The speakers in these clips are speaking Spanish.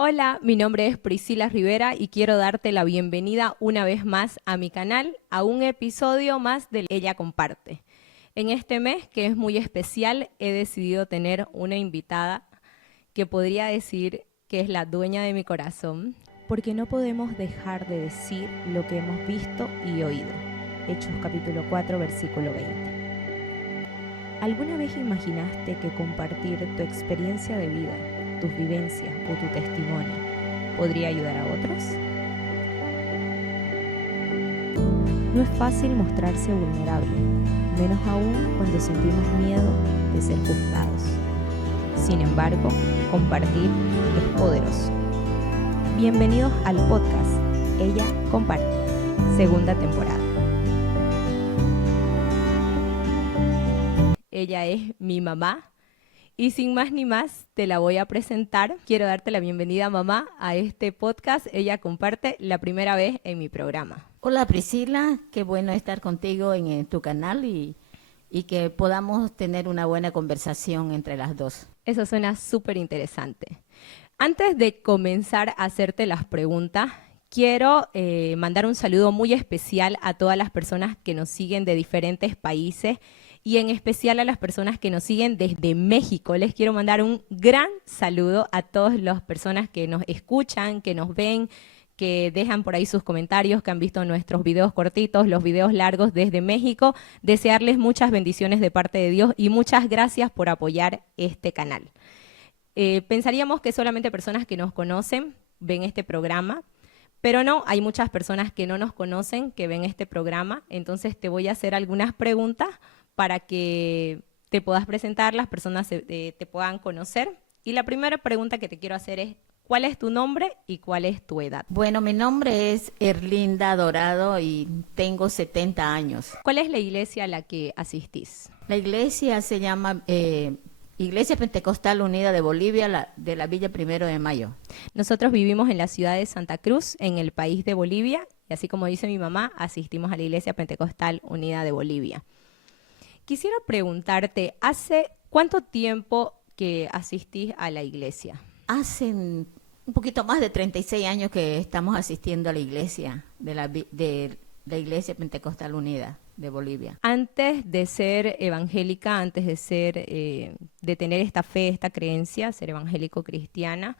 Hola, mi nombre es Priscila Rivera y quiero darte la bienvenida una vez más a mi canal, a un episodio más de Ella Comparte. En este mes, que es muy especial, he decidido tener una invitada que podría decir que es la dueña de mi corazón, porque no podemos dejar de decir lo que hemos visto y oído. Hechos capítulo 4, versículo 20. ¿Alguna vez imaginaste que compartir tu experiencia de vida, tus vivencias o tu testimonio podría ayudar a otros? No es fácil mostrarse vulnerable, menos aún cuando sentimos miedo de ser juzgados. Sin embargo, compartir es poderoso. Bienvenidos al podcast Ella Comparte, segunda temporada. Ella es mi mamá. Y sin más ni más, te la voy a presentar. Quiero darte la bienvenida, mamá, a este podcast. Ella Comparte, la primera vez en mi programa. Hola Priscila, qué bueno estar contigo en tu canal y que podamos tener una buena conversación entre las dos. Eso suena súper interesante. Antes de comenzar a hacerte las preguntas, quiero mandar un saludo muy especial a todas las personas que nos siguen de diferentes países y en especial a las personas que nos siguen desde México. Les quiero mandar un gran saludo a todas las personas que nos escuchan, que nos ven, que dejan por ahí sus comentarios, que han visto nuestros videos cortitos, los videos largos desde México. Desearles muchas bendiciones de parte de Dios y muchas gracias por apoyar este canal. Pensaríamos que solamente personas que nos conocen ven este programa, pero no, hay muchas personas que no nos conocen que ven este programa, entonces te voy a hacer algunas preguntas para que te puedas presentar, las personas te puedan conocer. Y la primera pregunta que te quiero hacer es, ¿cuál es tu nombre y cuál es tu edad? Bueno, mi nombre es Erlinda Dorado y tengo 70 años. ¿Cuál es la iglesia a la que asistís? La iglesia se llama Iglesia Pentecostal Unida de Bolivia, de la Villa Primero de Mayo. Nosotros vivimos en la ciudad de Santa Cruz, en el país de Bolivia, y así como dice mi mamá, asistimos a la Iglesia Pentecostal Unida de Bolivia. Quisiera preguntarte, ¿hace cuánto tiempo que asistís a la iglesia? Hace un poquito más de 36 años que estamos asistiendo a la iglesia de la Iglesia Pentecostal Unida de Bolivia. Antes de ser evangélica, antes de de tener esta fe, esta creencia, ser evangélico cristiana,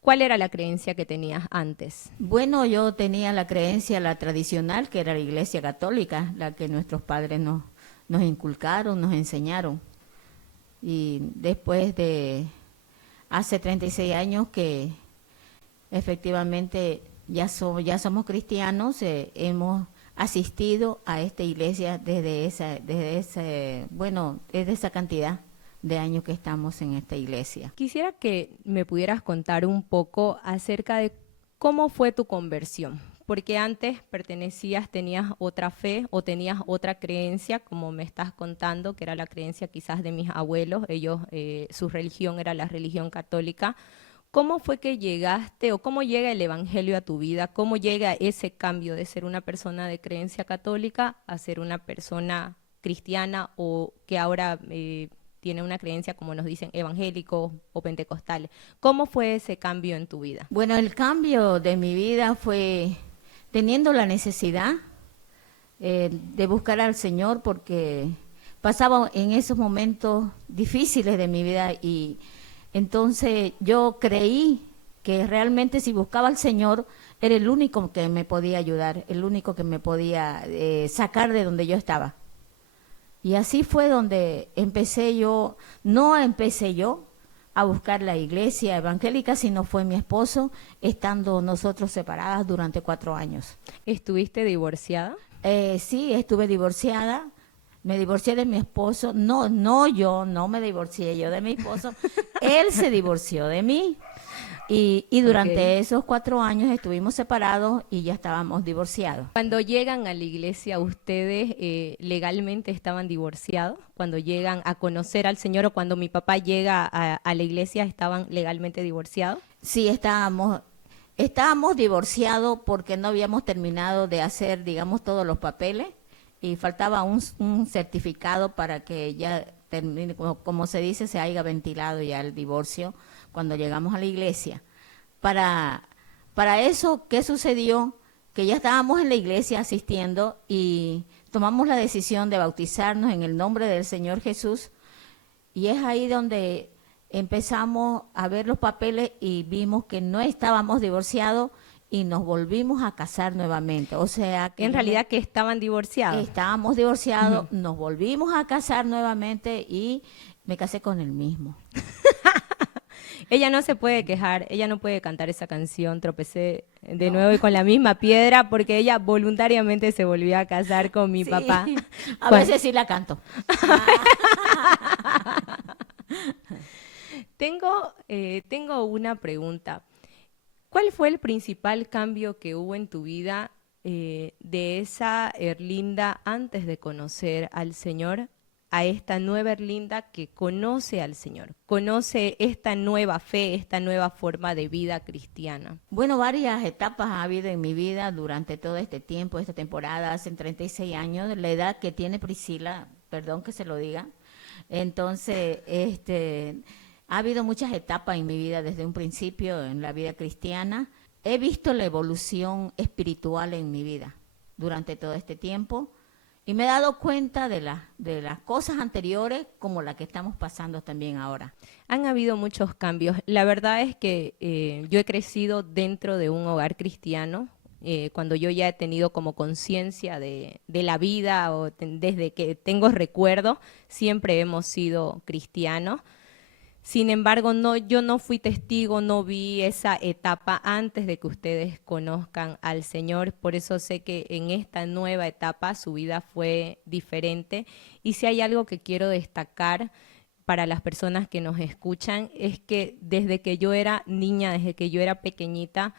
¿cuál era la creencia que tenías antes? Bueno, yo tenía la creencia, la tradicional, que era la iglesia católica, la que nuestros padres nos inculcaron, nos enseñaron. Y después de hace 36 años que efectivamente ya somos cristianos, hemos asistido a esta iglesia desde esa cantidad de años que estamos en esta iglesia. Quisiera que me pudieras contar un poco acerca de cómo fue tu conversión, porque antes tenías otra fe o tenías otra creencia, como me estás contando, que era la creencia quizás de mis abuelos, ellos, su religión era la religión católica. ¿Cómo fue que llegaste o cómo llega el evangelio a tu vida? ¿Cómo llega ese cambio de ser una persona de creencia católica a ser una persona cristiana o que ahora tiene una creencia, como nos dicen, evangélico o pentecostal? ¿Cómo fue ese cambio en tu vida? Bueno, el cambio de mi vida fue teniendo la necesidad de buscar al Señor, porque pasaba en esos momentos difíciles de mi vida y entonces yo creí que realmente si buscaba al Señor era el único que me podía ayudar, el único que me podía sacar de donde yo estaba. Y así fue donde no empecé yo a buscar la iglesia evangélica, sino fue mi esposo, estando nosotros separadas durante 4 años. ¿Estuviste divorciada? Sí, estuve divorciada. Me divorcié de mi esposo. No me divorcié yo de mi esposo. Él se divorció de mí. Y durante esos 4 años estuvimos separados y ya estábamos divorciados. Cuando llegan a la iglesia, ¿ustedes legalmente estaban divorciados? Cuando llegan a conocer al Señor o cuando mi papá llega a la iglesia, ¿estaban legalmente divorciados? Sí, estábamos divorciados porque no habíamos terminado de hacer, digamos, todos los papeles y faltaba un certificado para que ya termine, como se dice, se haya ventilado ya el divorcio cuando llegamos a la iglesia. Para eso, ¿qué sucedió? Que ya estábamos en la iglesia asistiendo y tomamos la decisión de bautizarnos en el nombre del Señor Jesús. Y es ahí donde empezamos a ver los papeles y vimos que no estábamos divorciados y nos volvimos a casar nuevamente. O sea, que En realidad que estaban divorciados. estábamos divorciados, nos volvimos a casar nuevamente y me casé con el mismo. Ella no se puede quejar, ella no puede cantar esa canción, tropecé de nuevo y con la misma piedra, porque ella voluntariamente se volvió a casar con mi Sí, papá. a Cuan- veces sí la canto. Tengo una pregunta. ¿Cuál fue el principal cambio que hubo en tu vida de esa Erlinda antes de conocer al Señor a esta nueva Erlinda que conoce al Señor, conoce esta nueva fe, esta nueva forma de vida cristiana? Bueno, varias etapas ha habido en mi vida durante todo este tiempo, esta temporada, hace 36 años, la edad que tiene Priscila, perdón que se lo diga. Entonces, ha habido muchas etapas en mi vida desde un principio en la vida cristiana. He visto la evolución espiritual en mi vida durante todo este tiempo y me he dado cuenta de las cosas anteriores como la que estamos pasando también ahora. Han habido muchos cambios. La verdad es que yo he crecido dentro de un hogar cristiano. Cuando yo ya he tenido como conciencia de la vida o desde que tengo recuerdo, siempre hemos sido cristianos. Sin embargo, yo no fui testigo, no vi esa etapa antes de que ustedes conozcan al Señor. Por eso sé que en esta nueva etapa su vida fue diferente. Y si hay algo que quiero destacar para las personas que nos escuchan, es que desde que yo era niña, desde que yo era pequeñita,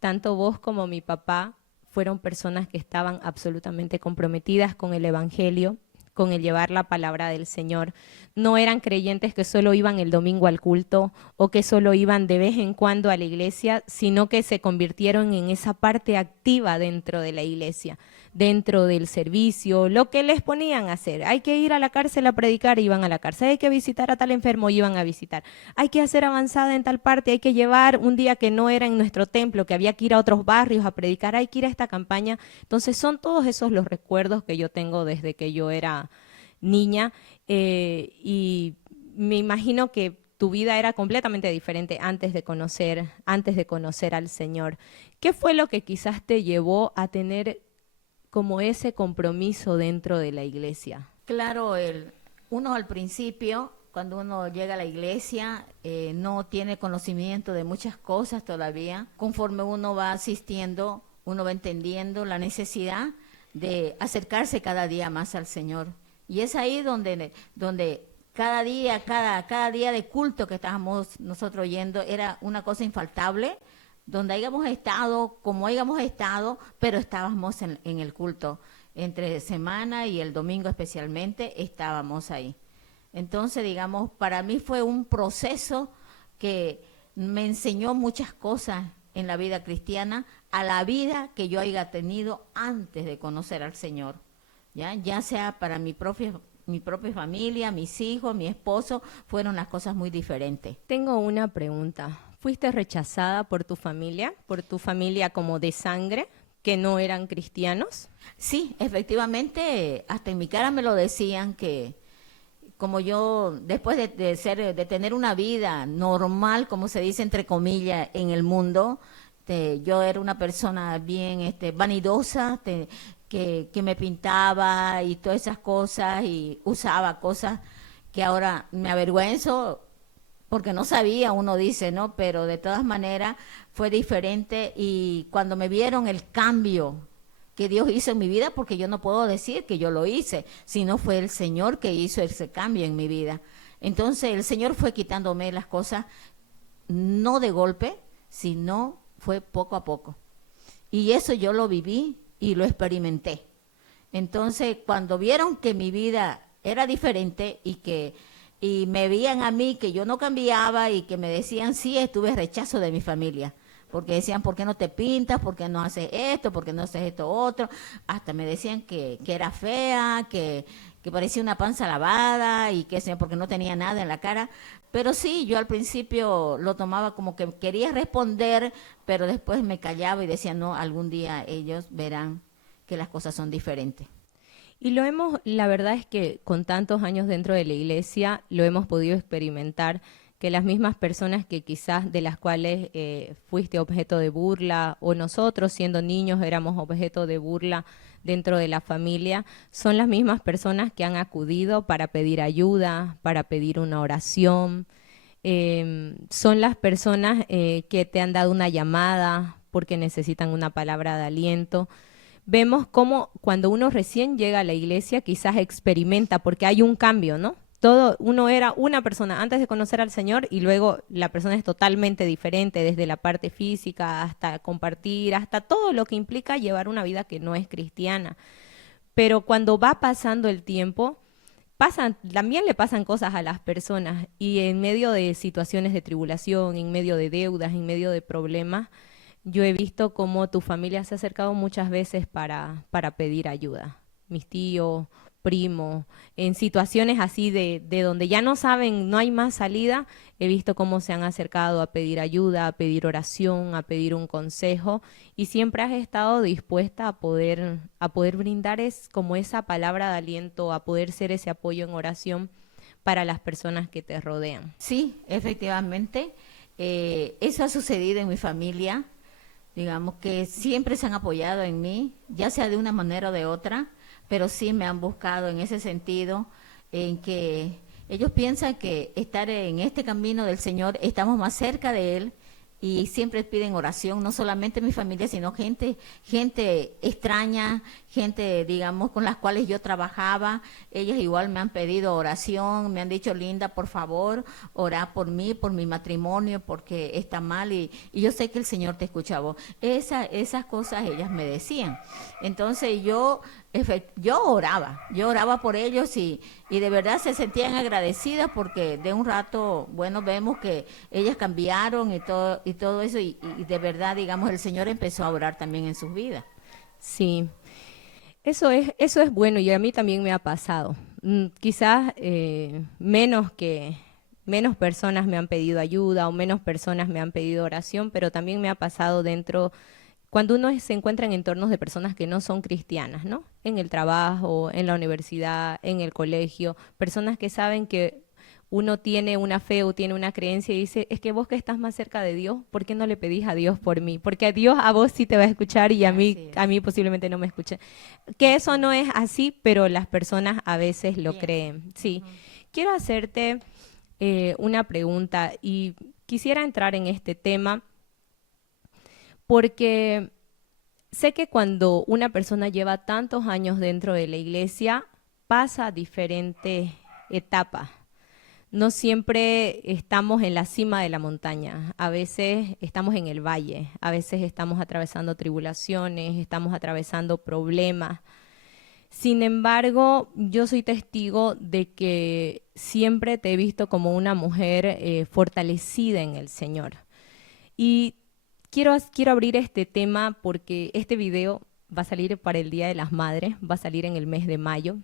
tanto vos como mi papá fueron personas que estaban absolutamente comprometidas con el Evangelio, con el llevar la palabra del Señor. No eran creyentes que solo iban el domingo al culto o que solo iban de vez en cuando a la iglesia, sino que se convirtieron en esa parte activa dentro de la iglesia, dentro del servicio, lo que les ponían a hacer. Hay que ir a la cárcel a predicar, iban a la cárcel. Hay que visitar a tal enfermo, iban a visitar. Hay que hacer avanzada en tal parte, hay que llevar un día que no era en nuestro templo, que había que ir a otros barrios a predicar, hay que ir a esta campaña. Entonces son todos esos los recuerdos que yo tengo desde que yo era niña, y me imagino que tu vida era completamente diferente antes de conocer al Señor. ¿Qué fue lo que quizás te llevó a tener como ese compromiso dentro de la iglesia? Claro, uno al principio, cuando uno llega a la iglesia, no tiene conocimiento de muchas cosas todavía. Conforme uno va asistiendo, uno va entendiendo la necesidad de acercarse cada día más al Señor. Y es ahí donde cada día de culto que estábamos nosotros yendo era una cosa infaltable, donde hayamos estado, como hayamos estado, pero estábamos en el culto. Entre semana y el domingo especialmente estábamos ahí. Entonces, digamos, para mí fue un proceso que me enseñó muchas cosas en la vida cristiana, a la vida que yo haya tenido antes de conocer al Señor. Ya sea para mi propia familia, mis hijos, mi esposo, fueron las cosas muy diferentes. Tengo una pregunta. ¿Fuiste rechazada por tu familia como de sangre, que no eran cristianos? Sí, efectivamente, hasta en mi cara me lo decían que como yo, después de tener una vida normal, como se dice entre comillas, en el mundo, yo era una persona bien vanidosa, que me pintaba y todas esas cosas y usaba cosas que ahora me avergüenzo porque no sabía, uno dice, ¿no? Pero de todas maneras fue diferente y cuando me vieron el cambio que Dios hizo en mi vida, porque yo no puedo decir que yo lo hice, sino fue el Señor que hizo ese cambio en mi vida. Entonces el Señor fue quitándome las cosas, no de golpe, sino fue poco a poco. Y eso yo lo viví y lo experimenté. Entonces, cuando vieron que mi vida era diferente y me veían a mí que yo no cambiaba y que me decían, sí, estuve rechazo de mi familia, porque decían, ¿por qué no te pintas? ¿Por qué no haces esto? ¿Por qué no haces esto otro? Hasta me decían que era fea, que parecía una panza lavada y que porque no tenía nada en la cara. Pero sí, yo al principio lo tomaba como que quería responder, pero después me callaba y decía, no, algún día ellos verán que las cosas son diferentes. Y la verdad es que con tantos años dentro de la iglesia lo hemos podido experimentar, que las mismas personas que quizás de las cuales fuiste objeto de burla o nosotros siendo niños éramos objeto de burla dentro de la familia, son las mismas personas que han acudido para pedir ayuda, para pedir una oración, son las personas que te han dado una llamada porque necesitan una palabra de aliento. Vemos cómo cuando uno recién llega a la iglesia quizás experimenta, porque hay un cambio, ¿no? Uno era una persona antes de conocer al Señor y luego la persona es totalmente diferente, desde la parte física hasta compartir, hasta todo lo que implica llevar una vida que no es cristiana. Pero cuando va pasando el tiempo, también le pasan cosas a las personas y en medio de situaciones de tribulación, en medio de deudas, en medio de problemas, yo he visto cómo tu familia se ha acercado muchas veces para pedir ayuda. Mis tíos, primos, en situaciones así de donde ya no saben, no hay más salida, he visto cómo se han acercado a pedir ayuda, a pedir oración, a pedir un consejo y siempre has estado dispuesta a poder brindar como esa palabra de aliento, a poder ser ese apoyo en oración para las personas que te rodean. Sí, efectivamente, eso ha sucedido en mi familia. Digamos que siempre se han apoyado en mí, ya sea de una manera o de otra, pero sí me han buscado en ese sentido, en que ellos piensan que estar en este camino del Señor, estamos más cerca de Él y siempre piden oración, no solamente mi familia, sino gente extraña, gente, digamos, con las cuales yo trabajaba, ellas igual me han pedido oración, me han dicho, Linda, por favor, ora por mí, por mi matrimonio, porque está mal y yo sé que el Señor te escucha a vos. Esas cosas ellas me decían. Entonces yo oraba por ellos y de verdad se sentían agradecidas porque de un rato, bueno, vemos que ellas cambiaron y todo eso y de verdad, digamos, el Señor empezó a orar también en sus vidas. Sí, eso es bueno y a mí también me ha pasado. Quizás menos personas me han pedido ayuda o menos personas me han pedido oración, pero también me ha pasado cuando uno se encuentra en entornos de personas que no son cristianas, ¿no? En el trabajo, en la universidad, en el colegio, personas que saben que uno tiene una fe o tiene una creencia y dice, es que vos que estás más cerca de Dios, ¿por qué no le pedís a Dios por mí? Porque a Dios a vos sí te va a escuchar y a Así mí, a es. mí posiblemente no me escuche. Que eso no es así, pero las personas a veces lo Piensa. creen. Sí. Ujú. Quiero hacerte una pregunta y quisiera entrar en este tema porque sé que cuando una persona lleva tantos años dentro de la iglesia, pasa diferentes etapas. No siempre estamos en la cima de la montaña, a veces estamos en el valle, a veces estamos atravesando tribulaciones, estamos atravesando problemas. Sin embargo, yo soy testigo de que siempre te he visto como una mujer fortalecida en el Señor. Y quiero abrir este tema porque este video va a salir para el Día de las Madres, va a salir en el mes de mayo.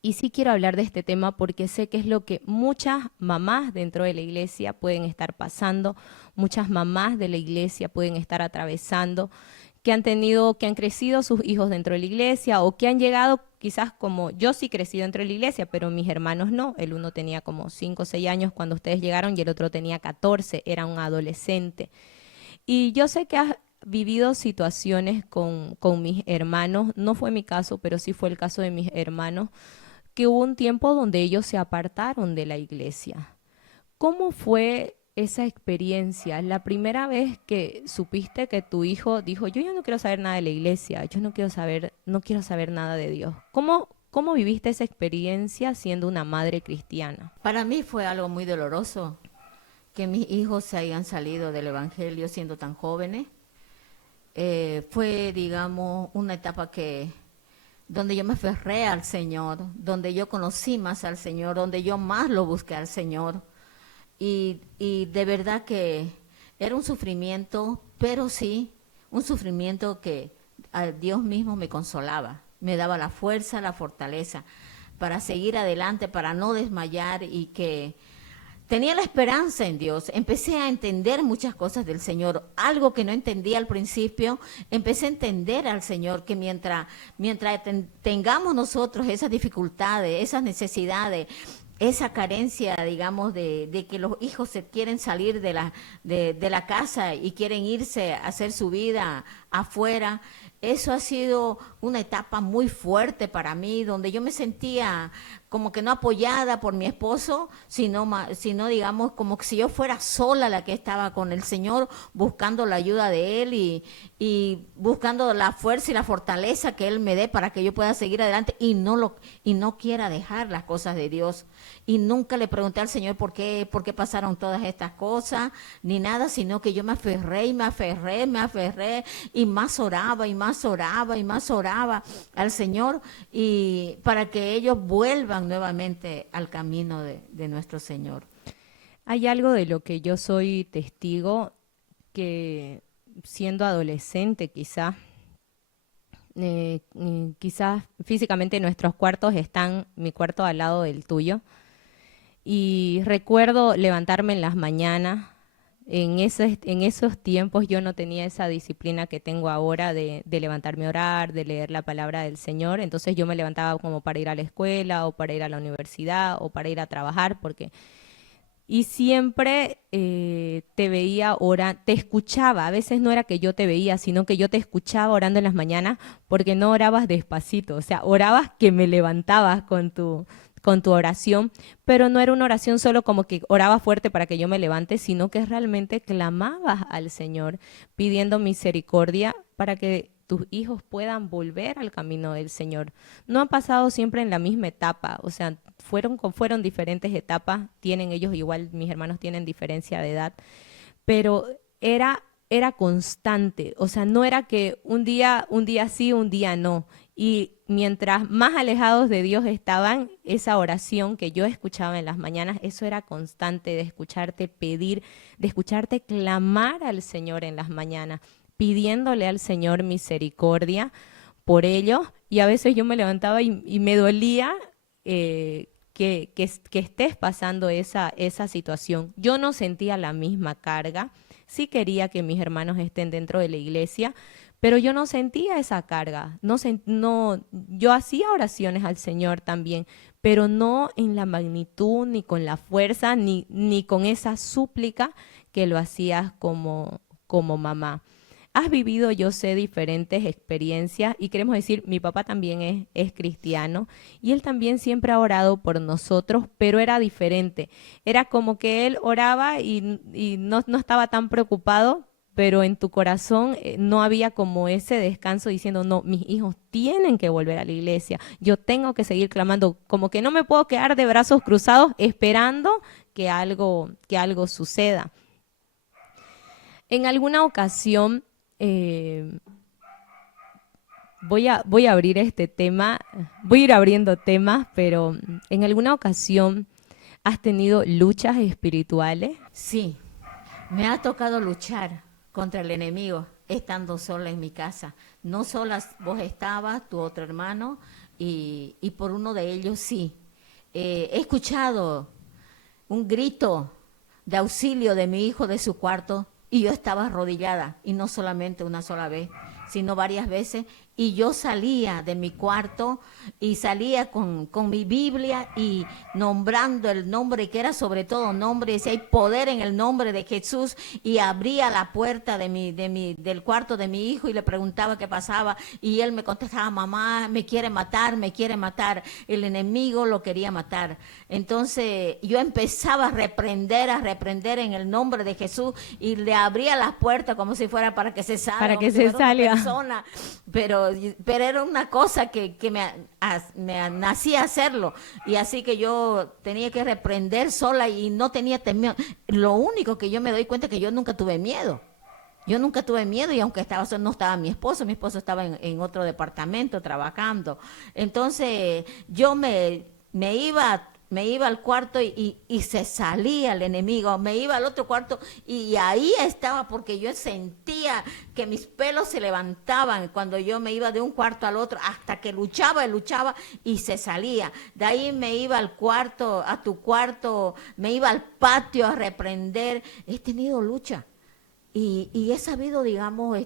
Y sí quiero hablar de este tema porque sé que es lo que muchas mamás dentro de la iglesia pueden estar pasando, muchas mamás de la iglesia pueden estar atravesando, que han crecido sus hijos dentro de la iglesia o que han llegado quizás como yo sí crecí dentro de la iglesia, pero mis hermanos no. El uno tenía como 5 o 6 años cuando ustedes llegaron y el otro tenía 14, era un adolescente. Y yo sé que has vivido situaciones con mis hermanos, no fue mi caso, pero sí fue el caso de mis hermanos, que hubo un tiempo donde ellos se apartaron de la iglesia. ¿Cómo fue esa experiencia? La primera vez que supiste que tu hijo dijo, yo ya no quiero saber nada de la iglesia, yo no quiero saber nada de Dios. ¿Cómo viviste esa experiencia siendo una madre cristiana? Para mí fue algo muy doloroso que mis hijos se hayan salido del Evangelio siendo tan jóvenes. Fue, digamos, una etapa donde yo me aferré al Señor, donde yo conocí más al Señor, donde yo más lo busqué al Señor. Y de verdad que Era un sufrimiento, pero sí, un sufrimiento que a Dios mismo me consolaba, me daba la fuerza, la fortaleza para seguir adelante, para no desmayar y que tenía la esperanza en Dios. Empecé a entender muchas cosas del Señor. Algo que no entendía al principio, empecé a entender al Señor que mientras tengamos nosotros esas dificultades, esas necesidades, esa carencia, digamos, de que los hijos se quieren salir de la casa y quieren irse a hacer su vida afuera. Eso ha sido una etapa muy fuerte para mí, donde yo me sentía como que no apoyada por mi esposo, sino digamos, como que si yo fuera sola la que estaba con el Señor, buscando la ayuda de Él y buscando la fuerza y la fortaleza que Él me dé para que yo pueda seguir adelante y no quiera dejar las cosas de Dios. Y nunca le pregunté al Señor por qué pasaron todas estas cosas, ni nada, sino que yo me aferré y me aferré y más oraba y más oraba y más oraba al Señor y para que ellos vuelvan nuevamente al camino de nuestro Señor. Hay algo de lo que yo soy testigo que siendo adolescente quizás físicamente nuestros cuartos están, mi cuarto al lado del tuyo, y recuerdo levantarme en las mañanas. En esos tiempos yo no tenía esa disciplina que tengo ahora de levantarme a orar, de leer la palabra del Señor. Entonces yo me levantaba como para ir a la escuela o para ir a la universidad o para ir a trabajar, y siempre te veía orando, te escuchaba. A veces no era que yo te veía, sino que yo te escuchaba orando en las mañanas porque no orabas despacito. O sea, orabas que me levantabas con tu oración, pero no era una oración solo como que oraba fuerte para que yo me levante, sino que realmente clamabas al Señor pidiendo misericordia para que tus hijos puedan volver al camino del Señor. No han pasado siempre en la misma etapa, o sea, fueron diferentes etapas, tienen ellos igual, mis hermanos tienen diferencia de edad, pero era constante, o sea, no era que un día sí, un día no. Y mientras más alejados de Dios estaban, esa oración que yo escuchaba en las mañanas, eso era constante de escucharte pedir, de escucharte clamar al Señor en las mañanas, pidiéndole al Señor misericordia por ellos. Y a veces yo me levantaba y me dolía que estés pasando esa situación. Yo no sentía la misma carga, sí quería que mis hermanos estén dentro de la iglesia, pero yo no sentía esa carga. Yo hacía oraciones al Señor también, pero no en la magnitud, ni con la fuerza, ni con esa súplica que lo hacías como mamá. Has vivido, yo sé, diferentes experiencias y queremos decir, mi papá también es cristiano y él también siempre ha orado por nosotros, pero era diferente. Era como que él oraba y no estaba tan preocupado, pero en tu corazón no había como ese descanso diciendo, no, mis hijos tienen que volver a la iglesia, yo tengo que seguir clamando, como que no me puedo quedar de brazos cruzados esperando que algo suceda. En alguna ocasión, voy a abrir este tema, voy a ir abriendo temas, pero en alguna ocasión has tenido luchas espirituales. Sí, me ha tocado luchar contra el enemigo estando sola en mi casa. No solas vos estabas, tu otro hermano, y por uno de ellos sí. He escuchado un grito de auxilio de mi hijo de su cuarto y yo estaba arrodillada, y no solamente una sola vez, sino varias veces, y yo salía de mi cuarto y salía con mi Biblia y nombrando el nombre que era sobre todo nombre, decía hay poder en el nombre de Jesús, y abría la puerta del cuarto de mi hijo y le preguntaba qué pasaba y él me contestaba, mamá, me quiere matar, el enemigo lo quería matar. Entonces yo empezaba a reprender en el nombre de Jesús y le abría las puertas como si fuera para que se salga, para que se salga. Persona, pero era una cosa que me nacía hacerlo, y así que yo tenía que reprender sola y no tenía temor. Lo único que yo me doy cuenta es que yo nunca tuve miedo. Yo nunca tuve miedo, y aunque no estaba mi esposo estaba en otro departamento trabajando. Entonces yo me iba me iba al cuarto y se salía el enemigo, me iba al otro cuarto y ahí estaba porque yo sentía que mis pelos se levantaban cuando yo me iba de un cuarto al otro, hasta que luchaba y luchaba y se salía. De ahí me iba al cuarto, a tu cuarto, me iba al patio a reprender. He tenido lucha y he sabido, digamos,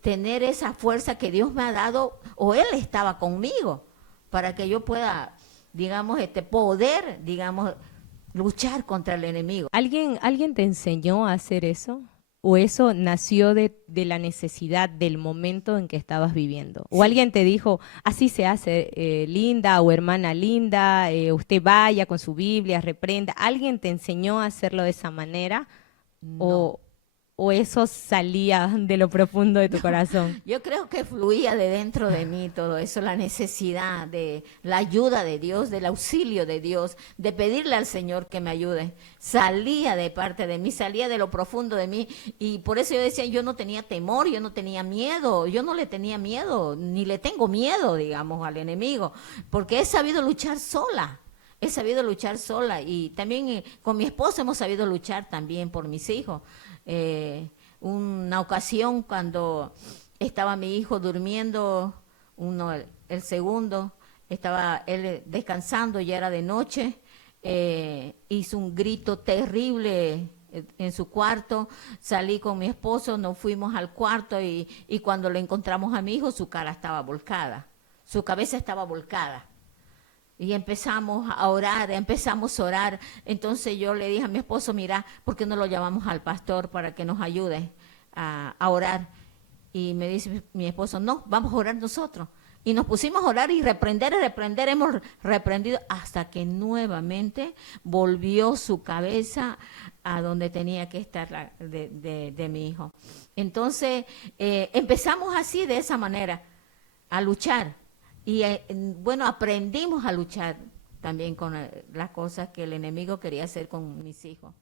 tener esa fuerza que Dios me ha dado, o Él estaba conmigo, para que yo pueda, digamos, poder, digamos, luchar contra el enemigo. ¿Alguien te enseñó a hacer eso? ¿O eso nació de la necesidad del momento en que estabas viviendo? ¿O Sí. alguien te dijo, así se hace, Linda o hermana Linda, usted vaya con su Biblia, reprenda? ¿Alguien te enseñó a hacerlo de esa manera? No. ¿O, o eso salía de lo profundo de tu corazón? Yo creo que fluía de dentro de mí todo eso, la necesidad de la ayuda de Dios, del auxilio de Dios, de pedirle al Señor que me ayude. Salía de parte de mí, salía de lo profundo de mí. Y por eso yo decía, yo no tenía temor, yo no tenía miedo, yo no le tenía miedo, ni le tengo miedo, digamos, al enemigo, porque he sabido luchar sola. He sabido luchar sola y también con mi esposo hemos sabido luchar también por mis hijos. Una ocasión cuando estaba mi hijo durmiendo, el segundo, estaba él descansando, ya era de noche, hizo un grito terrible en su cuarto, salí con mi esposo, nos fuimos al cuarto y cuando le encontramos a mi hijo, su cara estaba volcada, su cabeza estaba volcada. Y empezamos a orar, empezamos a orar. Entonces yo le dije a mi esposo, mira, ¿por qué no lo llamamos al pastor para que nos ayude a orar? Y me dice mi esposo, no, vamos a orar nosotros. Y nos pusimos a orar y reprender, hemos reprendido hasta que nuevamente volvió su cabeza a donde tenía que estar de mi hijo. Entonces empezamos así, de esa manera, a luchar. Y bueno, aprendimos a luchar también con las cosas que el enemigo quería hacer con mis hijos.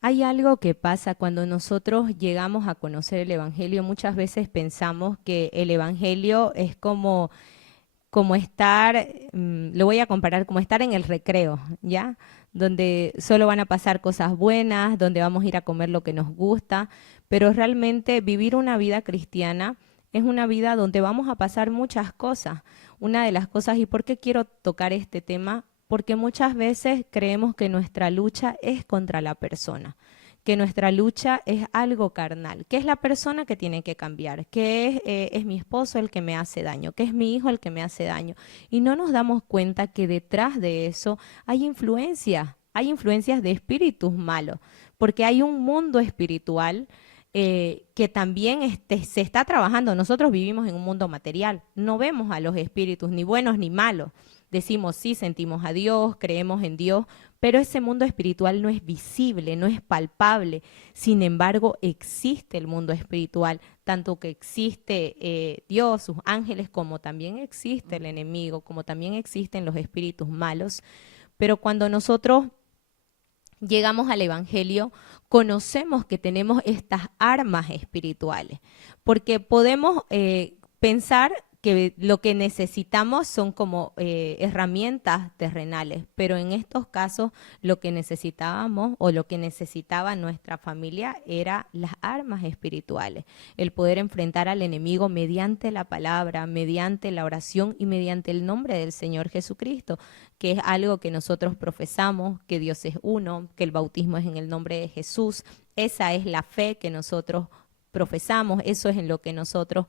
Hay algo que pasa cuando nosotros llegamos a conocer el Evangelio. Muchas veces pensamos que el Evangelio es como estar, lo voy a comparar, como estar en el recreo, ¿ya? Donde solo van a pasar cosas buenas, donde vamos a ir a comer lo que nos gusta, pero realmente vivir una vida cristiana es una vida donde vamos a pasar muchas cosas. Una de las cosas, ¿y por qué quiero tocar este tema? Porque muchas veces creemos que nuestra lucha es contra la persona, que nuestra lucha es algo carnal, que es la persona que tiene que cambiar, que es mi esposo el que me hace daño, que es mi hijo el que me hace daño. Y no nos damos cuenta que detrás de eso hay influencias de espíritus malos, porque hay un mundo espiritual que también se está trabajando. Nosotros vivimos en un mundo material, no vemos a los espíritus ni buenos ni malos. Decimos sí, sentimos a Dios, creemos en Dios, pero ese mundo espiritual no es visible, no es palpable. Sin embargo, existe el mundo espiritual, tanto que existe Dios, sus ángeles, como también existe el enemigo, como también existen los espíritus malos. Pero cuando nosotros llegamos al Evangelio, conocemos que tenemos estas armas espirituales, porque podemos pensar que lo que necesitamos son como herramientas terrenales, pero en estos casos lo que necesitábamos o lo que necesitaba nuestra familia era las armas espirituales, el poder enfrentar al enemigo mediante la palabra, mediante la oración y mediante el nombre del Señor Jesucristo, que es algo que nosotros profesamos, que Dios es uno, que el bautismo es en el nombre de Jesús. Esa es la fe que nosotros profesamos, eso es en lo que nosotros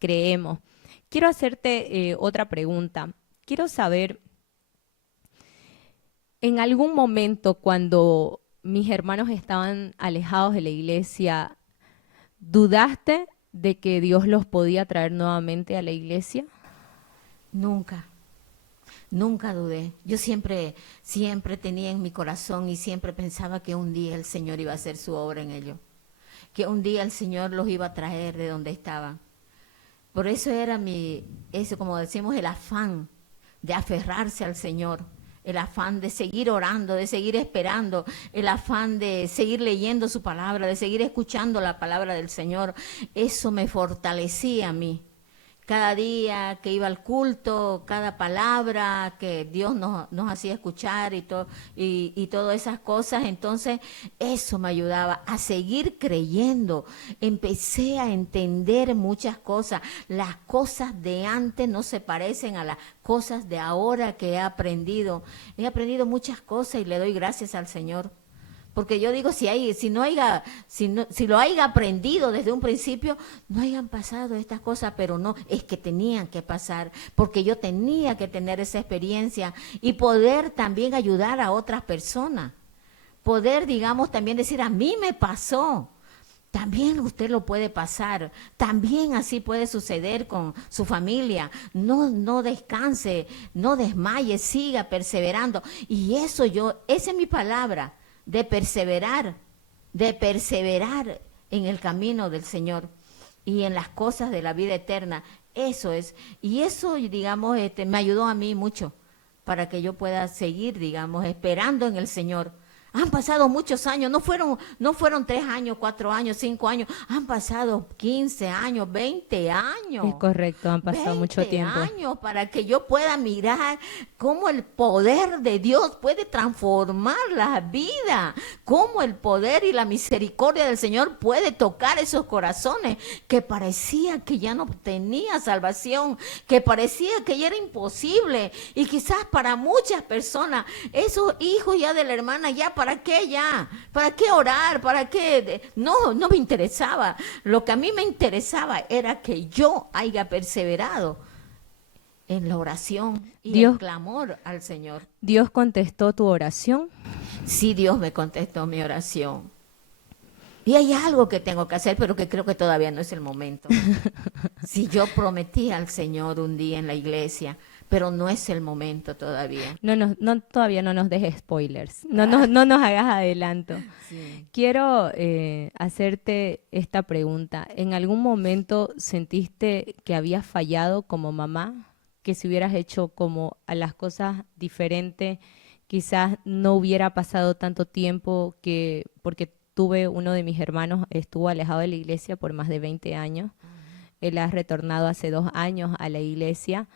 creemos. Quiero hacerte otra pregunta. Quiero saber, en algún momento cuando mis hermanos estaban alejados de la iglesia, ¿dudaste de que Dios los podía traer nuevamente a la iglesia? Nunca, nunca dudé. Yo siempre tenía en mi corazón y siempre pensaba que un día el Señor iba a hacer su obra en ellos, que un día el Señor los iba a traer de donde estaban. Por eso era eso como decimos, el afán de aferrarse al Señor, el afán de seguir orando, de seguir esperando, el afán de seguir leyendo su palabra, de seguir escuchando la palabra del Señor. Eso me fortalecía a mí, cada día que iba al culto, cada palabra que Dios nos hacía escuchar y todas esas cosas. Entonces, eso me ayudaba a seguir creyendo. Empecé a entender muchas cosas. Las cosas de antes no se parecen a las cosas de ahora que he aprendido. He aprendido muchas cosas y le doy gracias al Señor. Porque yo digo, si lo haya aprendido desde un principio, no hayan pasado estas cosas, pero no, es que tenían que pasar, porque yo tenía que tener esa experiencia y poder también ayudar a otras personas. Poder, digamos, también decir, a mí me pasó. También usted lo puede pasar, también así puede suceder con su familia. No descanse, no desmaye, siga perseverando. Y esa es mi palabra, de perseverar en el camino del Señor y en las cosas de la vida eterna. Eso es, y eso, digamos, me ayudó a mí mucho para que yo pueda seguir, digamos, esperando en el Señor. Han pasado muchos años, no fueron 3 años, 4 años, 5 años, han pasado 15 años, 20 Es años. correcto, han pasado mucho 20 tiempo. años para que yo pueda mirar cómo el poder de Dios puede transformar la vida, cómo el poder y la misericordia del Señor puede tocar esos corazones que parecía que ya no tenía salvación, que parecía que ya era imposible y quizás para muchas personas, esos hijos ya de la hermana, ya para qué ya, para qué orar, para qué, no me interesaba. Lo que a mí me interesaba era que yo haya perseverado en la oración y el Dios, clamor al Señor. Dios contestó tu oración. Sí, Dios me contestó mi oración. Y hay algo que tengo que hacer, pero que creo que todavía no es el momento. Si yo prometí al Señor un día en la iglesia, pero no es el momento todavía. Todavía no nos dejes spoilers. No nos hagas adelanto. Sí. Quiero hacerte esta pregunta. ¿En algún momento sentiste que habías fallado como mamá? Que si hubieras hecho como a las cosas diferentes, quizás no hubiera pasado tanto tiempo porque tuve uno de mis hermanos, estuvo alejado de la iglesia por más de 20 años. Él ha retornado hace 2 años a la iglesia.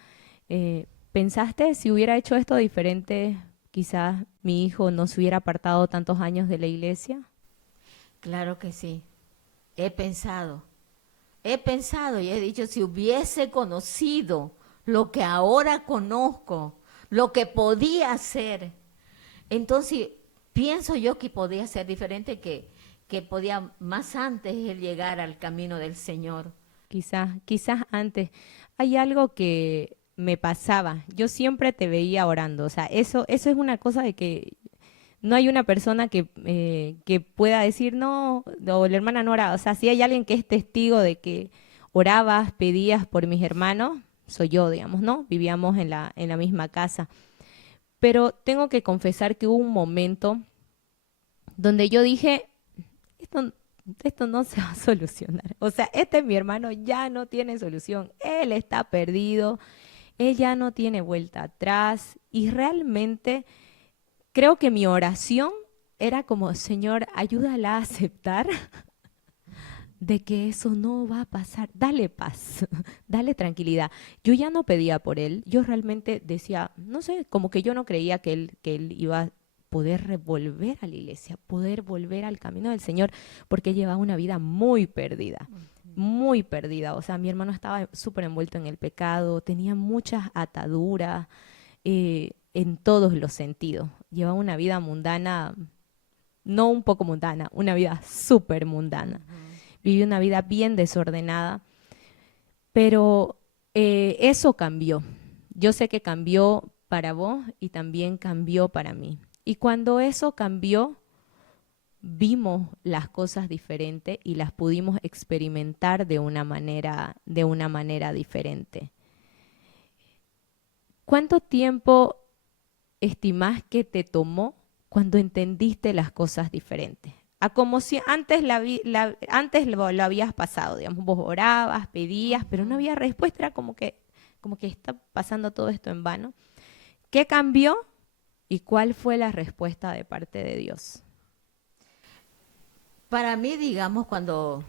¿Pensaste si hubiera hecho esto diferente, quizás mi hijo no se hubiera apartado tantos años de la iglesia? Claro que sí. He pensado y he dicho, si hubiese conocido lo que ahora conozco, lo que podía hacer, entonces pienso yo que podía ser diferente, que podía más antes él llegar al camino del Señor. Quizás antes. Hay algo que me pasaba. Yo siempre te veía orando. O sea, eso es una cosa de que no hay una persona que pueda decir no, o la hermana no oraba. O sea, si hay alguien que es testigo de que orabas, pedías por mis hermanos, soy yo, digamos, ¿no? Vivíamos en la misma casa. Pero tengo que confesar que hubo un momento donde yo dije, esto, esto no se va a solucionar. O sea, este mi hermano ya no tiene solución. Él está perdido, él ya no tiene vuelta atrás. Y realmente creo que mi oración era como, Señor, ayúdala a aceptar de que eso no va a pasar. Dale paz, dale tranquilidad. Yo ya no pedía por él. Yo realmente decía, no sé, como que yo no creía que él iba a poder volver a la iglesia, poder volver al camino del Señor, porque él llevaba una vida muy perdida, muy perdida. O sea, mi hermano estaba súper envuelto en el pecado, tenía muchas ataduras en todos los sentidos. Llevaba una vida mundana, no un poco mundana, una vida súper mundana. Vivió una vida bien desordenada, pero eso cambió. Yo sé que cambió para vos y también cambió para mí. Y cuando eso cambió, vimos las cosas diferentes y las pudimos experimentar de una manera diferente. ¿Cuánto tiempo estimás que te tomó cuando entendiste las cosas diferentes? A como si antes, antes lo habías pasado, digamos, vos orabas, pedías, pero no había respuesta, era como que está pasando todo esto en vano. ¿Qué cambió y cuál fue la respuesta de parte de Dios? Para mí, digamos, cuando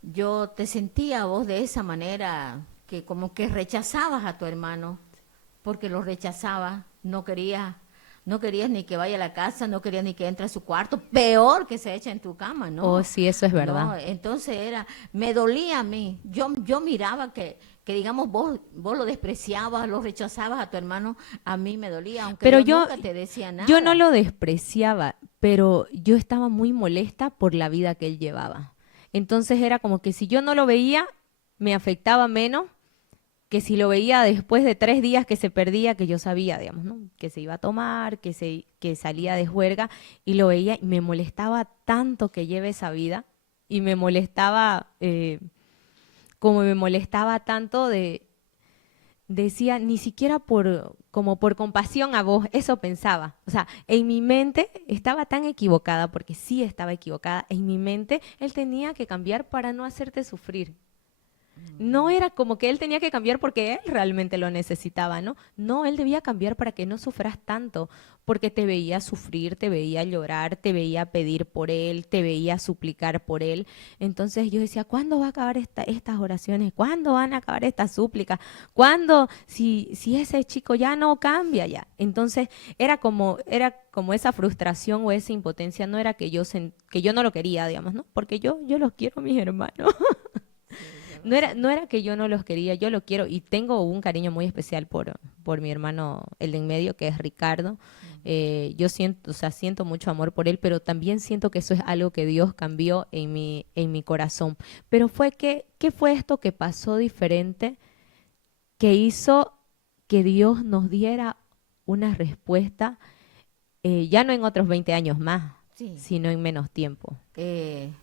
yo te sentía a vos de esa manera, que como que rechazabas a tu hermano, porque lo rechazabas, no querías ni que vaya a la casa, no querías ni que entre a su cuarto, peor que se eche en tu cama, Oh, ¿no? sí, eso es No, verdad. entonces me dolía a mí. Yo miraba que digamos, vos lo despreciabas, lo rechazabas a tu hermano, a mí me dolía, aunque Pero yo nunca te decía yo no nada. lo despreciaba, pero yo estaba muy molesta por la vida que él llevaba. Entonces era como que si yo no lo veía, me afectaba menos que si lo veía después de 3 días que se perdía, que yo sabía, digamos, ¿no? Que se iba a tomar, que salía de juerga, y lo veía y me molestaba tanto que lleve esa vida, y me molestaba, como me molestaba tanto decía, ni siquiera como por compasión a vos, eso pensaba. O sea, en mi mente estaba tan equivocada, porque sí estaba equivocada, en mi mente él tenía que cambiar para no hacerte sufrir. No era como que él tenía que cambiar porque él realmente lo necesitaba, ¿no? No, él debía cambiar para que no sufras tanto, porque te veía sufrir, te veía llorar, te veía pedir por él, te veía suplicar por él. Entonces yo decía, ¿cuándo va a acabar estas oraciones? ¿Cuándo van a acabar estas súplicas? ¿Cuándo? Si ese chico ya no cambia ya. Entonces era como esa frustración o esa impotencia, no era que yo no lo quería, digamos, ¿no? Porque yo los quiero a mis hermanos. Sí, yo lo No sé. era que yo no los quería, yo lo quiero y tengo un cariño muy especial por mi hermano, el de en medio, que es Ricardo. Yo siento, o sea, siento mucho amor por él, pero también siento que eso es algo que Dios cambió en mi corazón. Pero ¿qué fue esto que pasó diferente que hizo que Dios nos diera una respuesta, ya no en otros 20 años más, Sí. sino en menos tiempo?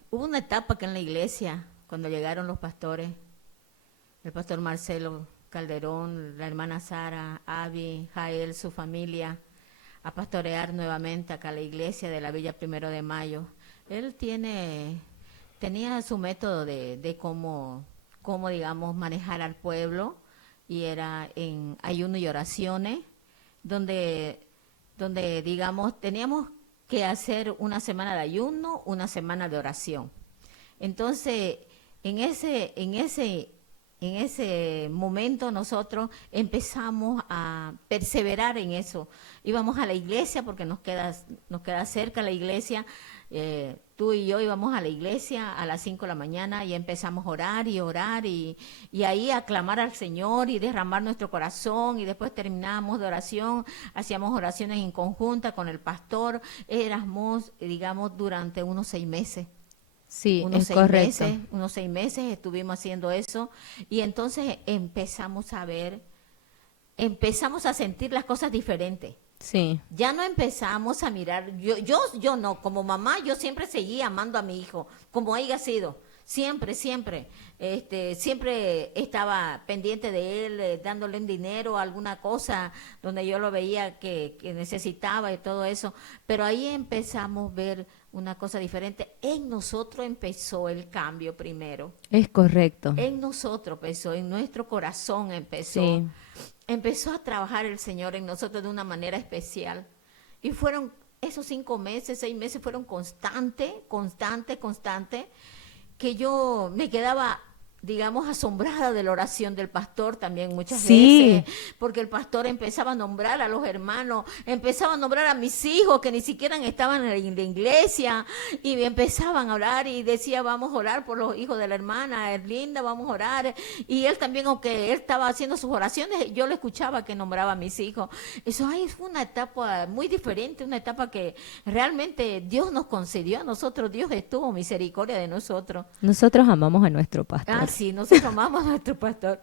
Hubo una etapa que en la iglesia, cuando llegaron los pastores, el pastor Marcelo Calderón, la hermana Sara, Avi, Jael, su familia, a pastorear nuevamente acá a la iglesia de la Villa Primero de Mayo. Él tenía su método de cómo, digamos, manejar al pueblo, y era en ayuno y oraciones, donde, digamos, teníamos que hacer una semana de ayuno, una semana de oración. Entonces, en ese momento nosotros empezamos a perseverar en eso. Íbamos a la iglesia porque nos queda cerca la iglesia. Tú y yo íbamos a la iglesia a las 5 de la mañana y empezamos a orar y ahí a clamar al Señor y derramar nuestro corazón, y después terminábamos de oración, hacíamos oraciones en conjunta con el pastor. Éramos, digamos, durante unos 6 meses. Sí, Unos es seis correcto. meses, unos 6 meses estuvimos haciendo eso, y entonces empezamos a sentir las cosas diferentes. Sí. Ya no empezamos a mirar, yo no, como mamá, yo siempre seguí amando a mi hijo, como haya sido, siempre, siempre, siempre estaba pendiente de él, dándole un dinero, alguna cosa donde yo lo veía que necesitaba y todo eso, pero ahí empezamos a ver una cosa diferente. En nosotros empezó el cambio primero, Es correcto. en nosotros empezó, en nuestro corazón Sí. empezó a trabajar el Señor en nosotros de una manera especial. Y fueron esos 5 meses, 6 meses, fueron constante, que yo me quedaba, digamos, asombrada de la oración del pastor también muchas veces, Sí, porque el pastor empezaba a nombrar a los hermanos, empezaba a nombrar a mis hijos que ni siquiera estaban en la iglesia, y empezaban a orar y decía, vamos a orar por los hijos de la hermana Erlinda, vamos a orar. Y él también, aunque él estaba haciendo sus oraciones, yo le escuchaba que nombraba a mis hijos. Eso ahí fue una etapa muy diferente, una etapa que realmente Dios nos concedió a nosotros, Dios estuvo misericordia de nosotros. nosotros amamos a nuestro Ah, pastor. sí, nosotros amamos a nuestro pastor.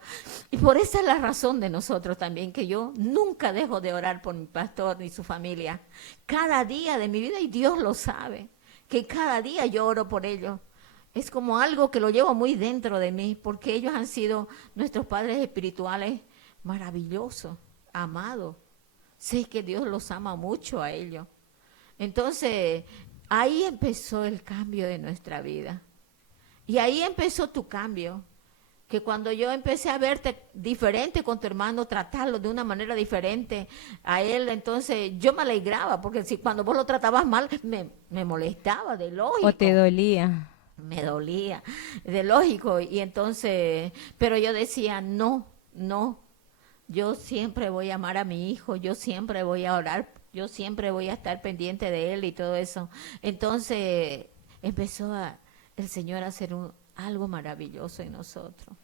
Y por esa es la razón de nosotros también, que yo nunca dejo de orar por mi pastor ni su familia. Cada día de mi vida, y Dios lo sabe, que cada día yo oro por ellos. Es como algo que lo llevo muy dentro de mí, porque ellos han sido nuestros padres espirituales maravillosos, amados. Sé que Dios los ama mucho a ellos. Entonces, ahí empezó el cambio de nuestra vida. Y ahí empezó tu cambio, que cuando yo empecé a verte diferente con tu hermano, tratarlo de una manera diferente a él, entonces yo me alegraba, porque si cuando vos lo tratabas mal, me molestaba, de ¿O te lógico. dolía? me dolía, de lógico, y entonces, pero yo decía, no, no, yo siempre voy a amar a mi hijo, yo siempre voy a orar, yo siempre voy a estar pendiente de él y todo eso. Entonces empezó el Señor a hacer algo maravilloso en nosotros.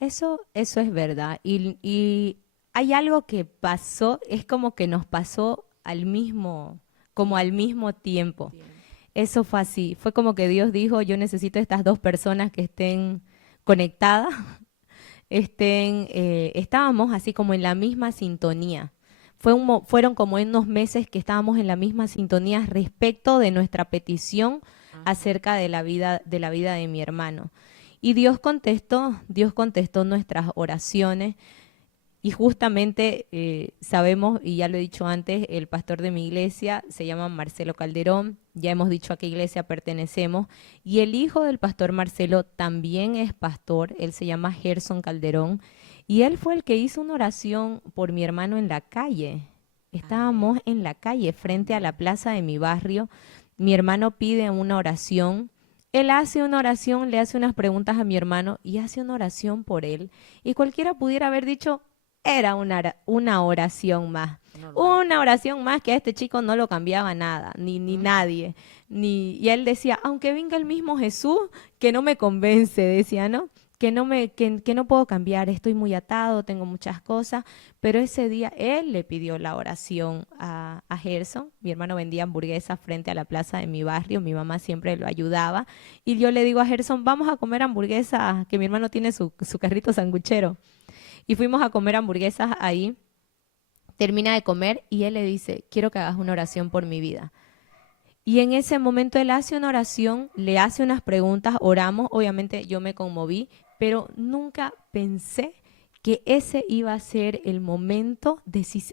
Eso es verdad. Y hay algo que pasó, es como que nos pasó como al Tiempo, mismo tiempo. tiempo. Eso fue así. Fue como que Dios dijo, yo necesito estas dos personas que estén conectadas, estábamos así como en la misma sintonía. Fueron como unos meses que estábamos en la misma sintonía respecto de nuestra petición Ajá. acerca de la vida de mi hermano. Y Dios contestó nuestras oraciones. Y justamente sabemos, y ya lo he dicho antes, el pastor de mi iglesia se llama Marcelo Calderón, ya hemos dicho a qué iglesia pertenecemos, y el hijo del pastor Marcelo también es pastor, él se llama Gerson Calderón, y él fue el que hizo una oración por mi hermano en la calle. Estábamos Amén, en la calle, frente a la amén. plaza de mi barrio, mi hermano pide una oración, él hace una oración, le hace unas preguntas a mi hermano y hace una oración por él. Y cualquiera pudiera haber dicho, era una oración más. Normal. Una oración más que a este chico no lo cambiaba nada, ni Mm. nadie. Y él decía, aunque venga el mismo Jesús, que no me convence, decía, ¿no? Que no puedo cambiar, estoy muy atado, tengo muchas cosas. Pero ese día él le pidió la oración a Gerson. Mi hermano vendía hamburguesas frente a la plaza de mi barrio, mi mamá siempre lo ayudaba. Y yo le digo a Gerson, vamos a comer hamburguesas, que mi hermano tiene su carrito sanguchero. Y fuimos a comer hamburguesas ahí. Termina de comer y él le dice, quiero que hagas una oración por mi vida. Y en ese momento él hace una oración, le hace unas preguntas, oramos, obviamente yo me conmoví, pero nunca pensé que ese iba a ser el momento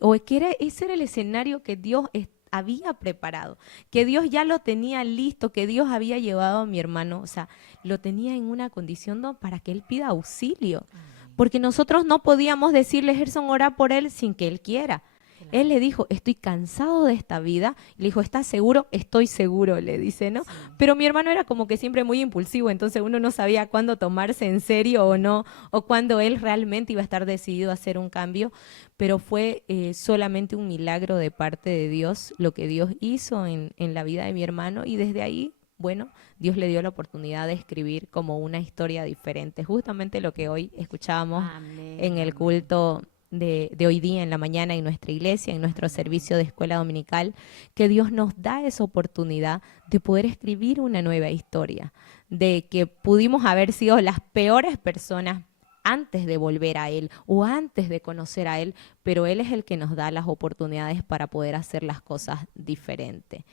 o que ese era el escenario que Dios había preparado, que Dios ya lo tenía listo, que Dios había llevado a mi hermano, o sea, lo tenía en una condición para que él pida auxilio, Amén. porque nosotros no podíamos decirle, Gerson, ora por él sin que él quiera. Él Claro. le dijo, estoy cansado de esta vida. Le dijo, ¿estás seguro? Estoy seguro, le dice, ¿no? Sí. Pero mi hermano era como que siempre muy impulsivo, entonces uno no sabía cuándo tomarse en serio o no, o cuándo él realmente iba a estar decidido a hacer un cambio, pero fue solamente un milagro de parte de Dios lo que Dios hizo en la vida de mi hermano y desde ahí, bueno, Dios le dio la oportunidad de escribir como una historia diferente, justamente lo que hoy escuchábamos en Amén, el amén, culto de hoy día en la mañana en nuestra iglesia, en nuestro amén. servicio de escuela dominical, que Dios nos da esa oportunidad de poder escribir una nueva historia, de que pudimos haber sido las peores personas antes de volver a Él o antes de conocer a Él, pero Él es el que nos da las oportunidades para poder hacer las cosas diferentes.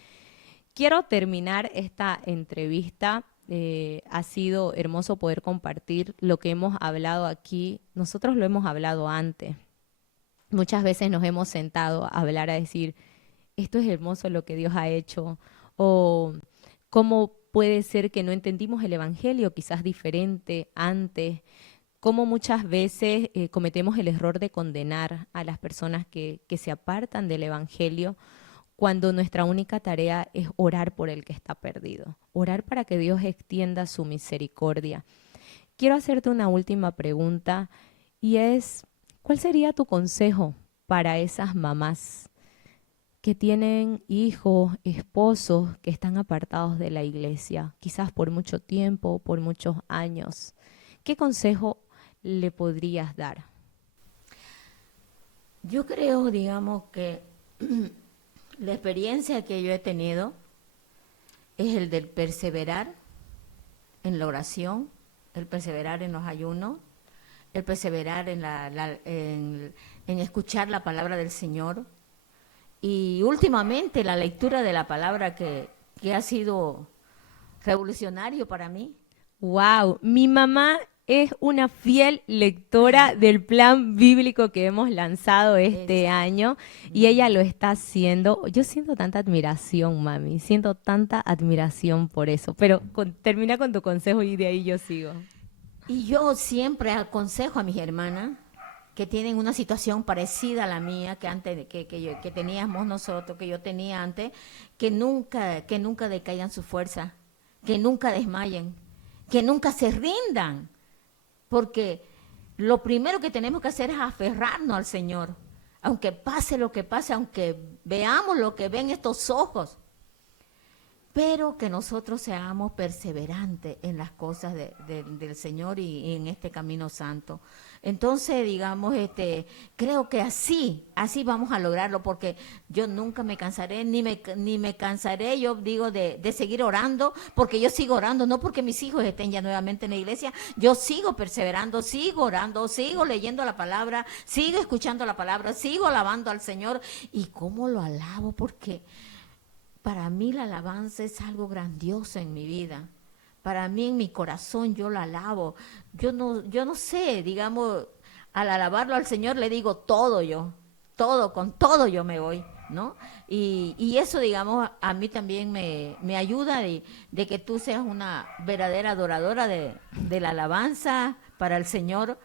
Quiero terminar esta entrevista. Ha sido hermoso poder compartir lo que hemos hablado aquí. Nosotros lo hemos hablado antes. Muchas veces nos hemos sentado a hablar, a decir, esto es hermoso lo que Dios ha hecho, o cómo puede ser que no entendimos el Evangelio quizás diferente antes, cómo muchas veces cometemos el error de condenar a las personas que se apartan del Evangelio cuando nuestra única tarea es orar por el que está perdido, orar para que Dios extienda su misericordia. Quiero hacerte una última pregunta y es, ¿cuál sería tu consejo para esas mamás que tienen hijos, esposos que están apartados de la iglesia, quizás por mucho tiempo, por muchos años? ¿Qué consejo le podrías dar? Yo creo, digamos, que la experiencia que yo he tenido es el del perseverar en la oración, el perseverar en los ayunos, el perseverar en escuchar la palabra del Señor y últimamente la lectura de la palabra que ha sido revolucionario para mí. Wow, mi mamá es una fiel lectora del plan bíblico que hemos lanzado este Exacto. año y ella Ujú. lo está haciendo. Yo siento tanta admiración, mami, siento tanta admiración por eso, pero termina con tu consejo y de ahí yo sigo. Y yo siempre aconsejo a mis hermanas que tienen una situación parecida a la mía que antes que teníamos nosotros, que yo tenía antes, que nunca decaigan su fuerza, que nunca desmayen, que nunca se rindan, porque lo primero que tenemos que hacer es aferrarnos al Señor, aunque pase lo que pase, aunque veamos lo que ven estos ojos, pero que nosotros seamos perseverantes en las cosas del Señor y en este camino santo. Entonces, digamos, creo que así vamos a lograrlo, porque yo nunca me cansaré, ni me cansaré, yo digo, de seguir orando, porque yo sigo orando, no porque mis hijos estén ya nuevamente en la iglesia, yo sigo perseverando, sigo orando, sigo leyendo la palabra, sigo escuchando la palabra, sigo alabando al Señor. ¿Y cómo lo alabo? Porque para mí la alabanza es algo grandioso en mi vida. Para mí en mi corazón yo la alabo. Yo no sé, digamos, al alabarlo al Señor le digo todo yo, todo, con todo yo me voy, ¿no? Y eso, digamos, a mí también me ayuda de que tú seas una verdadera adoradora de la alabanza para el Señor.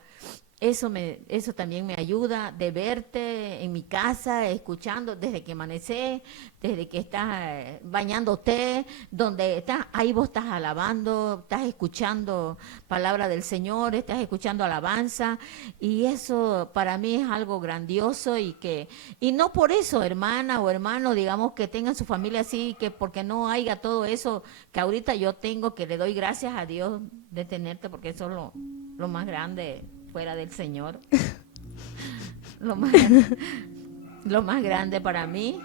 Eso también me ayuda de verte en mi casa, escuchando desde que amanecé, desde que estás bañándote, donde estás, ahí vos estás alabando, estás escuchando palabra del Señor, estás escuchando alabanza, y eso para mí es algo grandioso y no por eso, hermana o hermano, digamos, que tengan su familia así, que porque no haya todo eso que ahorita yo tengo, que le doy gracias a Dios de tenerte, porque eso es lo más grande fuera del Señor. lo más grande para mí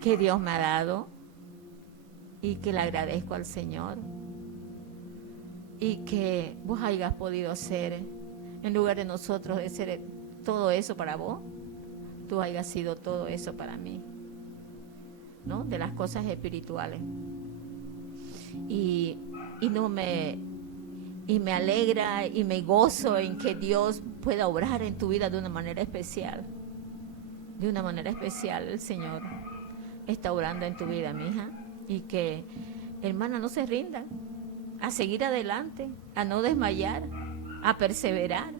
que Dios me ha dado, y que le agradezco al Señor, y que vos hayas podido ser, en lugar de nosotros de ser todo eso para vos, tú hayas sido todo eso para mí, ¿no? De las cosas espirituales. Y me alegra y me gozo en que Dios pueda obrar en tu vida de una manera especial. De una manera especial el Señor está obrando en tu vida, mija. Y que, hermana, no se rindan, a seguir adelante, a no desmayar, a perseverar.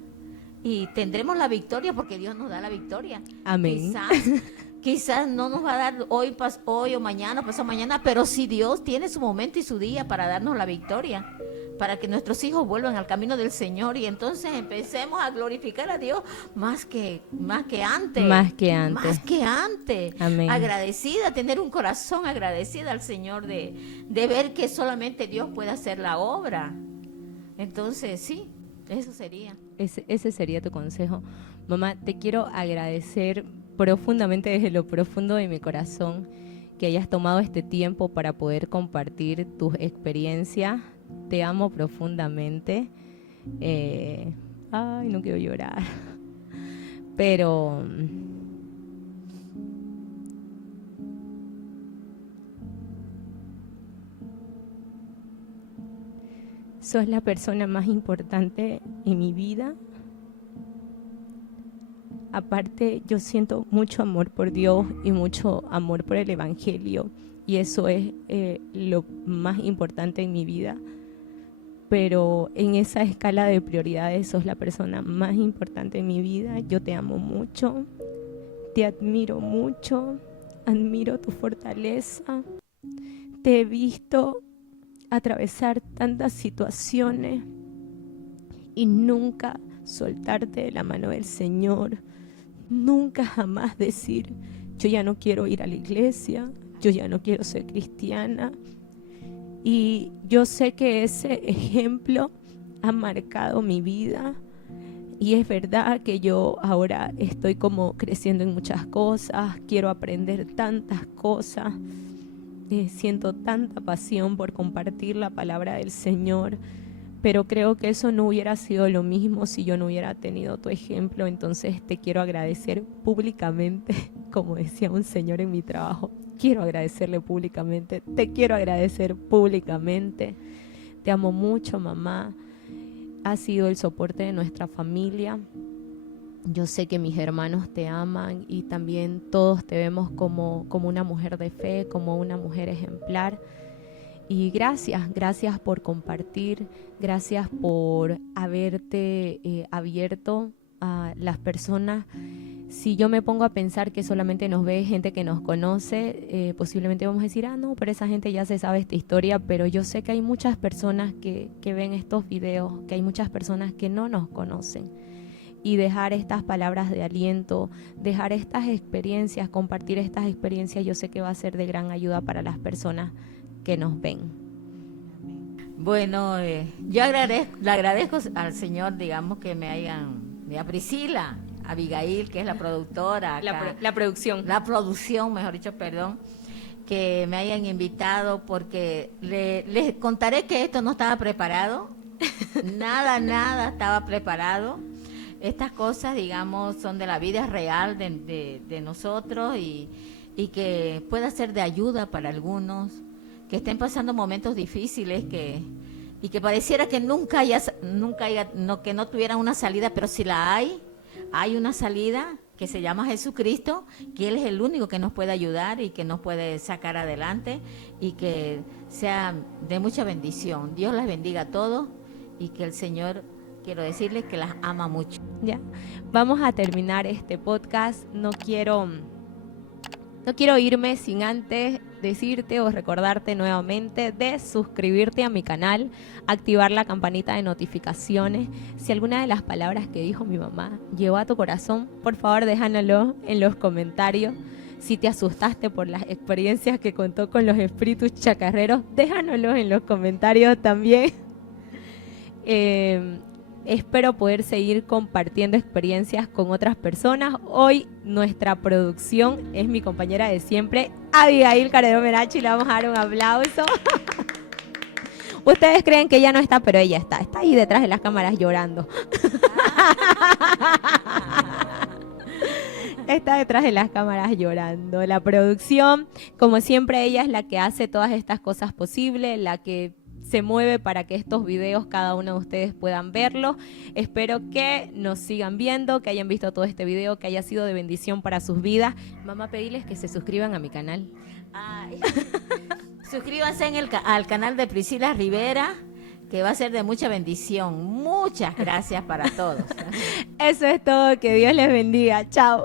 Y tendremos la victoria, porque Dios nos da la victoria. Amén. Quizás no nos va a dar hoy o mañana, pasado mañana, pero si Dios tiene su momento y su día para darnos la victoria, para que nuestros hijos vuelvan al camino del Señor, y entonces empecemos a glorificar a Dios más que antes. Más que antes. Más que antes. Amén. Agradecida, tener un corazón agradecida al Señor de ver que solamente Dios puede hacer la obra. Entonces, sí, eso sería. Ese sería tu consejo. Mamá, te quiero agradecer profundamente, desde lo profundo de mi corazón, que hayas tomado este tiempo para poder compartir tus experiencias. Te amo profundamente. Ay, no quiero llorar. Pero sos la persona más importante en mi vida. Aparte, yo siento mucho amor por Dios y mucho amor por el Evangelio, y eso es lo más importante en mi vida. Pero en esa escala de prioridades sos la persona más importante en mi vida. Yo te amo mucho, te admiro mucho, admiro tu fortaleza. Te he visto atravesar tantas situaciones y nunca soltarte de la mano del Señor. Nunca jamás decir, yo ya no quiero ir a la iglesia, yo ya no quiero ser cristiana. Y yo sé que ese ejemplo ha marcado mi vida, y es verdad que yo ahora estoy como creciendo en muchas cosas, quiero aprender tantas cosas, siento tanta pasión por compartir la palabra del Señor, pero creo que eso no hubiera sido lo mismo si yo no hubiera tenido tu ejemplo. Entonces te quiero agradecer públicamente, como decía un señor en mi trabajo, quiero agradecerle públicamente, te quiero agradecer públicamente. Te amo mucho, mamá. Has sido el soporte de nuestra familia. Yo sé que mis hermanos te aman, y también todos te vemos como una mujer de fe, como una mujer ejemplar. Y gracias por compartir, gracias por haberte abierto a las personas Si yo me pongo a pensar que solamente nos ve gente que nos conoce, posiblemente vamos a decir, no, pero esa gente ya se sabe esta historia, pero yo sé que hay muchas personas que ven estos videos, que hay muchas personas que no nos conocen. Y dejar estas palabras de aliento, dejar estas experiencias, compartir estas experiencias, yo sé que va a ser de gran ayuda para las personas que nos ven. Bueno, yo le agradezco al Señor, digamos, que a Priscila, a Abigail, que es la productora. Acá, La producción. La producción, mejor dicho, perdón, que me hayan invitado, porque les contaré que esto no estaba preparado, nada estaba preparado. Estas cosas, digamos, son de la vida real de nosotros y que pueda ser de ayuda para algunos que estén pasando momentos difíciles y que pareciera que que no tuvieran una salida, pero si la hay una salida que se llama Jesucristo, que Él es el único que nos puede ayudar y que nos puede sacar adelante y que sea de mucha bendición. Dios las bendiga a todos y que el Señor, quiero decirles que las ama mucho. Ya, vamos a terminar este podcast. No quiero irme sin antes decirte o recordarte nuevamente de suscribirte a mi canal, activar la campanita de notificaciones. Si alguna de las palabras que dijo mi mamá llegó a tu corazón, por favor déjanoslo en los comentarios. Si te asustaste por las experiencias que contó con los espíritus chacarreros, déjanoslo en los comentarios también. Espero poder seguir compartiendo experiencias con otras personas. Hoy nuestra producción es mi compañera de siempre, Abigail Caredón Menachi. Le vamos a dar un aplauso. Ustedes creen que ella no está, pero ella está ahí detrás de las cámaras llorando. Está detrás de las cámaras llorando. La producción, como siempre, ella es la que hace todas estas cosas posibles, la que se mueve para que estos videos cada uno de ustedes puedan verlos. Espero que nos sigan viendo, que hayan visto todo este video, que haya sido de bendición para sus vidas. Mamá, pedirles que se suscriban a mi canal. Suscríbanse al canal de Priscila Rivera, que va a ser de mucha bendición. Muchas gracias para todos. Eso es todo, que Dios les bendiga. Chao.